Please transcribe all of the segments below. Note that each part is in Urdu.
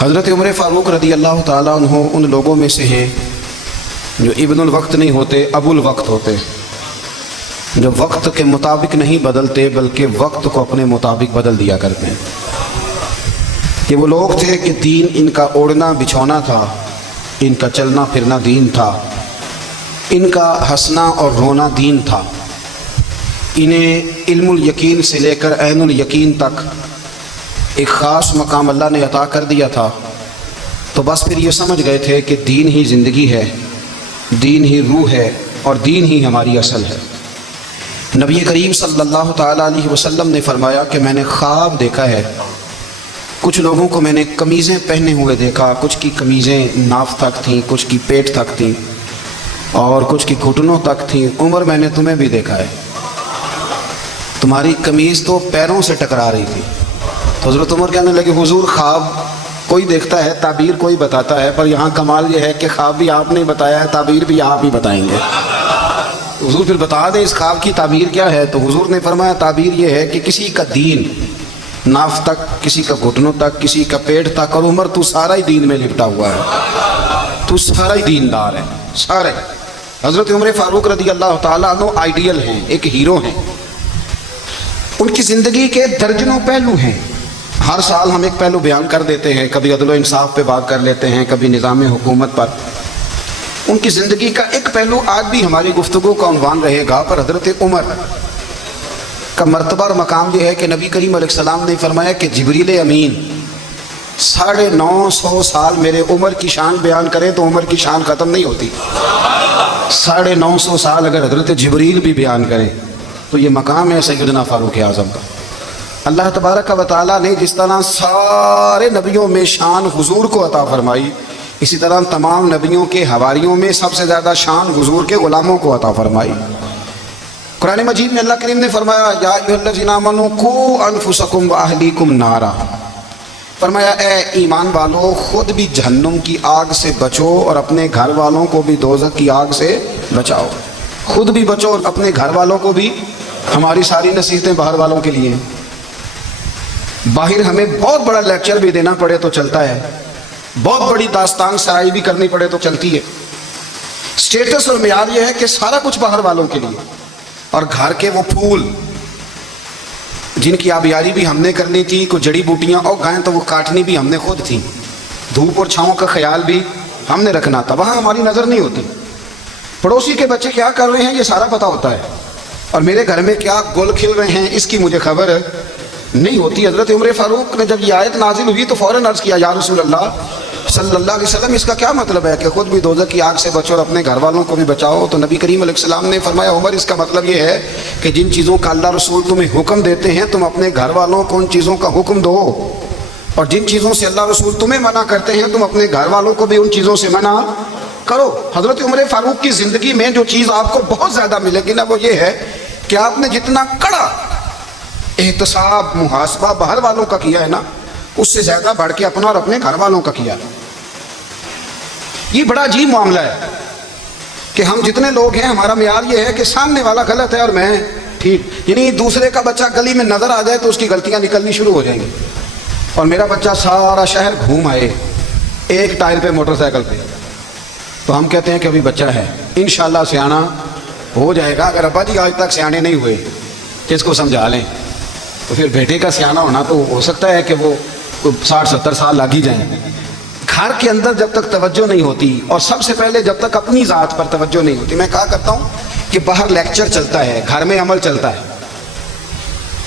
حضرت عمر فاروق رضی اللہ تعالیٰ عنہ ان لوگوں میں سے ہیں جو ابن الوقت نہیں ہوتے، ابو الوقت ہوتے، جو وقت کے مطابق نہیں بدلتے بلکہ وقت کو اپنے مطابق بدل دیا کرتے ہیں۔ کہ وہ لوگ تھے کہ دین ان کا اوڑھنا بچھونا تھا، ان کا چلنا پھرنا دین تھا، ان کا ہنسنا اور رونا دین تھا، انہیں علم الیقین سے لے کر عین الیقین تک ایک خاص مقام اللہ نے عطا کر دیا تھا۔ تو بس پھر یہ سمجھ گئے تھے کہ دین ہی زندگی ہے، دین ہی روح ہے اور دین ہی ہماری اصل ہے۔ نبی کریم صلی اللہ تعالیٰ علیہ وسلم نے فرمایا کہ میں نے خواب دیکھا ہے، کچھ لوگوں کو میں نے قمیضیں پہنے ہوئے دیکھا، کچھ کی قمیضیں ناف تک تھیں، کچھ کی پیٹ تک تھیں اور کچھ کی گھٹنوں تک تھیں۔ عمر میں نے تمہیں بھی دیکھا ہے، تمہاری قمیض تو پیروں سے ٹکرا رہی تھی۔ تو حضرت عمر کہنے لگے حضور خواب کوئی دیکھتا ہے، تعبیر کوئی بتاتا ہے، پر یہاں کمال یہ ہے کہ خواب بھی آپ نے بتایا ہے، تعبیر بھی آپ ہی بتائیں گے۔ حضور پھر بتا دیں اس خواب کی تعبیر کیا ہے؟ تو حضور نے فرمایا تعبیر یہ ہے کہ کسی کا دین ناف تک، کسی کا گھٹنوں تک، کسی کا پیٹ تک، اور عمر تو سارا ہی دین میں لپٹا ہوا ہے، تو سارا ہی دیندار ہے، سارے۔ حضرت عمر فاروق رضی اللہ تعالیٰ عنہ آئیڈیل ہیں، ایک ہیرو ہیں۔ ان کی زندگی کے درجنوں پہلو ہیں، ہر سال ہم ایک پہلو بیان کر دیتے ہیں، کبھی عدل و انصاف پہ بات کر لیتے ہیں، کبھی نظام حکومت پر۔ ان کی زندگی کا ایک پہلو آج بھی ہماری گفتگو کا عنوان رہے گا، پر حضرت عمر کا مرتبہ اور مقام یہ ہے کہ نبی کریم علیہ السلام نے فرمایا کہ جبریل امین 950 سال میرے عمر کی شان بیان کرے تو عمر کی شان ختم نہیں ہوتی۔ 950 سال اگر حضرت جبریل بھی بیان کریں تو یہ مقام ہے سیدنا فاروق اعظم کا۔ اللہ تبارک و تعالیٰ نے جس طرح سارے نبیوں میں شان حضور کو عطا فرمائی، اسی طرح تمام نبیوں کے حواریوں میں سب سے زیادہ شان حضور کے غلاموں کو عطا فرمائی۔ قرآن مجید میں اللہ کریم نے فرمایا یا ایھا الذین آمنوا قوا انفسکم واہلیکم نارا، فرمایا اے ایمان والو خود بھی جہنم کی آگ سے بچو اور اپنے گھر والوں کو بھی دوزخ کی آگ سے بچاؤ۔ خود بھی بچو اور اپنے گھر والوں کو بھی۔ ہماری ساری نصیحتیں باہر والوں کے لیے، باہر ہمیں بہت بڑا لیکچر بھی دینا پڑے تو چلتا ہے، بہت بڑی داستان سرائی بھی کرنی پڑے تو چلتی ہے۔ سٹیٹس اور معیار یہ ہے کہ سارا کچھ باہر والوں کے لیے، اور گھر کے وہ پھول جن کی آبیاری بھی ہم نے کرنی تھی، کوئی جڑی بوٹیاں اور گائیں تو وہ کاٹنی بھی ہم نے خود تھی، دھوپ اور چھاؤں کا خیال بھی ہم نے رکھنا تھا، وہاں ہماری نظر نہیں ہوتی۔ پڑوسی کے بچے کیا کر رہے ہیں یہ سارا پتہ ہوتا ہے، اور میرے گھر میں کیا گل کھل رہے ہیں اس کی مجھے خبر نہیں ہوتی۔ حضرت عمر فاروق نے جب یہ آیت نازل ہوئی تو فوراً عرض کیا یا رسول اللہ صلی اللہ علیہ وسلم اس کا کیا مطلب ہے کہ خود بھی دوزخ کی آگ سے بچو اور اپنے گھر والوں کو بھی بچاؤ؟ تو نبی کریم علیہ السلام نے فرمایا عمر اس کا مطلب یہ ہے کہ جن چیزوں کا اللہ رسول تمہیں حکم دیتے ہیں تم اپنے گھر والوں کو ان چیزوں کا حکم دو، اور جن چیزوں سے اللہ رسول تمہیں منع کرتے ہیں تم اپنے گھر والوں کو بھی ان چیزوں سے منع کرو۔ حضرت عمر فاروق کی زندگی میں جو چیز آپ کو بہت زیادہ ملے گی نا وہ یہ ہے کہ آپ نے جتنا کڑا احتساب محاسبہ باہر والوں کا کیا ہے نا، اس سے زیادہ بڑھ کے اپنا اور اپنے گھر والوں کا کیا۔ یہ بڑا عجیب معاملہ ہے کہ ہم جتنے لوگ ہیں ہمارا معیار یہ ہے کہ سامنے والا غلط ہے اور میں ٹھیک، یعنی دوسرے کا بچہ گلی میں نظر آ جائے تو اس کی غلطیاں نکلنی شروع ہو جائیں گی، اور میرا بچہ سارا شہر گھوم آئے ایک ٹائر پہ موٹر سائیکل پہ تو ہم کہتے ہیں کہ ابھی بچہ ہے، انشاءاللہ سیانا ہو جائے گا۔ اگر ابا جی آج تک سیانے نہیں ہوئے کہ اس کو سمجھا لیں تو پھر بیٹے کا سیانا ہونا تو ہو سکتا ہے کہ وہ 60-70 سال لگ ہی جائیں۔ گھر کے اندر جب تک توجہ نہیں ہوتی، اور سب سے پہلے جب تک اپنی ذات پر توجہ نہیں ہوتی، میں کہا کرتا ہوں کہ باہر لیکچر چلتا ہے گھر میں عمل چلتا ہے،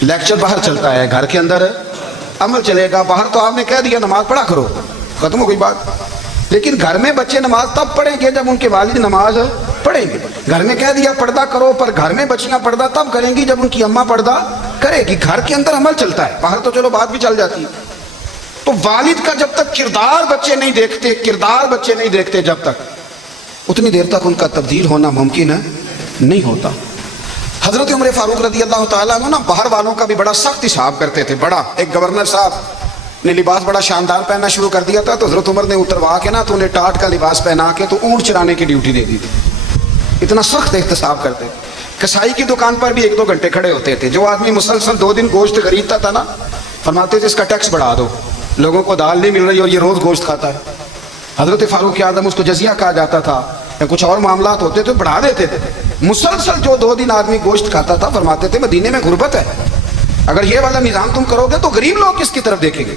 لیکچر باہر چلتا ہے گھر کے اندر عمل چلے گا۔ باہر تو آپ نے کہہ دیا نماز پڑھا کرو، ختم ہو گئی بات، لیکن گھر میں بچے نماز تب پڑھیں گے جب ان کے والد نماز پڑھیں گے۔ گھر میں کہہ دیا پردہ کرو، پر گھر میں بچیاں پردہ تب کریں گی جب ان کی اماں پردہ کرے گی۔ گھر کے اندر عمل چلتا ہے، باہر تو چلو بات بھی چل جاتی ہے۔ تو والد کا جب تک کردار بچے نہیں دیکھتے جب تک، اتنی دیر تک ان کا تبدیل ہونا ممکن نہیں ہوتا۔ حضرت عمر فاروق رضی اللہ تعالیٰ عنہ باہر والوں کا بھی بڑا سخت حساب کرتے تھے۔ بڑا ایک گورنر صاحب نے لباس بڑا شاندار پہننا شروع کر دیا تھا تو حضرت عمر نے اتروا کے نا تو انہیں ٹاٹ کا لباس پہنا کے تو اونٹ چرانے کی ڈیوٹی دے دی تھی۔ اتنا سخت احتساب کرتے۔ کسائی کی دکان پر بھی 1-2 گھنٹے کھڑے ہوتے تھے۔ جو آدمی مسلسل 2 دن گوشت خریدتا تھا نا فرماتے تھے اس کا ٹیکس بڑھا دو، لوگوں کو دال نہیں مل رہی اور یہ روز گوشت کھاتا ہے. حضرت فاروق اعظم اس کو جزیہ کہا جاتا تھا یا کچھ اور معاملات ہوتے تھے بڑھا دیتے تھے. مسلسل جو 2 دن آدمی گوشت کھاتا تھا فرماتے تھے مدینے میں غربت ہے, اگر یہ والا نظام تم کرو گے تو غریب لوگ کس کی طرف دیکھیں گے.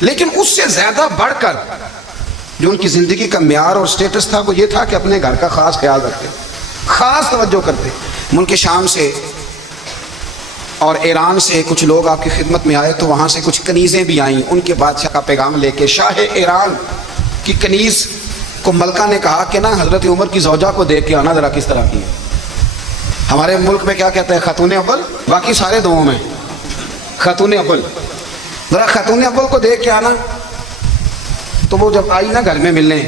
لیکن اس سے زیادہ بڑھ کر جو ان کی زندگی کا معیار اور سٹیٹس تھا وہ یہ تھا کہ اپنے گھر کا خاص خیال رکھتے, خاص توجہ کرتے. ملک شام سے اور ایران سے کچھ لوگ آپ کی خدمت میں آئے تو وہاں سے کچھ کنیزیں بھی آئیں ان کے بادشاہ کا پیغام لے کے. شاہ ایران کی کنیز کو ملکہ نے کہا کہ نا حضرت عمر کی زوجہ کو دیکھ کے آنا ذرا کس طرح کی ہے. ہمارے ملک میں کیا کہتے ہیں خاتون اول, باقی سارے دوؤں میں خاتون اول, ذرا خاتون اول کو دیکھ کے آنا. تو وہ جب آئی نا گھر میں ملنے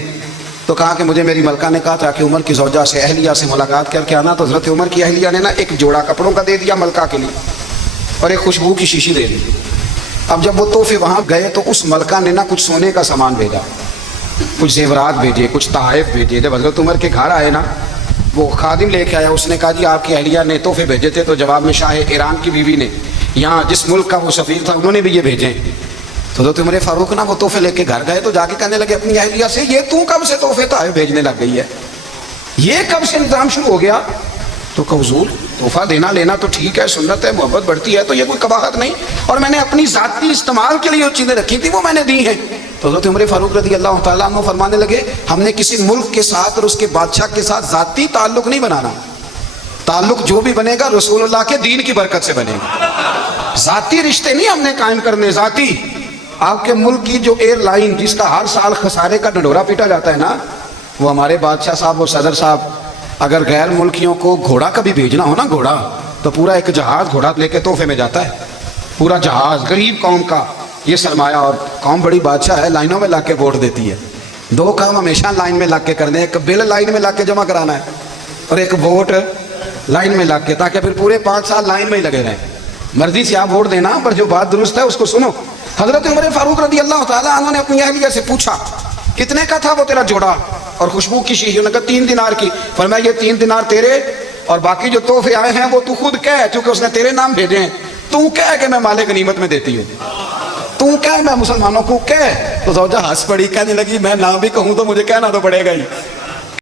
تو کہا کہ مجھے میری ملکہ نے کہا تھا کہ عمر کی زوجہ سے اہلیہ سے ملاقات کر کے آنا. تو حضرت عمر کی اہلیہ نے نا ایک جوڑا کپڑوں کا دے دیا ملکہ کے لیے اور ایک خوشبو کی شیشی دے دی. اب جب وہ تحفے وہاں گئے تو اس ملکہ نے نا کچھ سونے کا سامان بھیجا, کچھ زیورات بھیجے, کچھ تحائف بھیجے. جب حضرت عمر کے گھر آئے نا وہ خادم لے کے آیا, اس نے کہا جی آپ کی اہلیہ نے تحفے بھیجے تھے. تو جواب میں شاہ ایران کی بیوی نے یہاں جس ملک کا وہ سفیر تھا انہوں نے بھی یہ بھیجے. تو حضرت عمر فاروق نا وہ تحفے لے کے گھر گئے تو جا کے کہنے لگے اپنی اہلیہ سے یہ تو کب سے تحفے تحائف بھیجنے لگ گئی ہے, یہ کب سے نظام شروع ہو گیا. تو کہ حضور تحفہ دینا لینا تو ٹھیک ہے, سنت ہے, محبت بڑھتی ہے, تو یہ کوئی قباحت نہیں, اور میں نے اپنی ذاتی استعمال کے لیے جو چیزیں رکھی تھی وہ میں نے دی ہیں. تو حضرت عمر فاروق رضی اللہ تعالیٰ عنہ فرمانے لگے ہم نے کسی ملک کے ساتھ اور اس کے بادشاہ کے ساتھ ذاتی تعلق نہیں بنانا, تعلق جو بھی بنے گا رسول اللہ کے دین کی برکت سے بنے گا. ذاتی رشتے نہیں ہم نے قائم کرنے, ذاتی. آپ کے ملک کی جو ایئر لائن جس کا ہر سال خسارے کا ڈنڈورا پیٹا جاتا ہے نا, وہ ہمارے بادشاہ صاحب اور صدر صاحب اگر غیر ملکیوں کو گھوڑا کبھی بھیجنا ہو نا, گھوڑا, تو پورا ایک جہاز گھوڑا لے کے تحفے میں جاتا ہے, پورا جہاز غریب قوم کا یہ سرمایہ. اور قوم بڑی بادشاہ ہے, لائنوں میں لا کے ووٹ دیتی ہے. 2 کام ہمیشہ لائن میں لا کے کرنے, ایک بل لائن میں لا کے جمع کرانا ہے اور ایک ووٹ لائن میں لا کے, تاکہ پھر پورے 5 سال لائن میں ہی لگے رہیں. مرضی سے آپ ووٹ دینا پر جو بات درست ہے اس کو سنو. حضرت عمر فاروق رضی اللہ تعالیٰ عنہ نے اپنی اہلیہ سے پوچھا کتنے کا تھا وہ تیرا جوڑا اور خوشبو کی شیشی؟ انہوں نے کہا 3 دینار کی. فرمایا یہ 3 دینار تیرے اور باقی جو تحفے آئے ہیں وہ تو خود کہہ, کیونکہ اس نے تیرے نام بھیجے ہیں, تو کہہ کہ میں مال غنیمت میں دیتی ہوں, تو کہہ میں مسلمانوں کو کہہ. تو زوجہ ہنس پڑی, کہنے لگی میں نہ بھی کہوں تو مجھے کہنا تو پڑے گا ہی.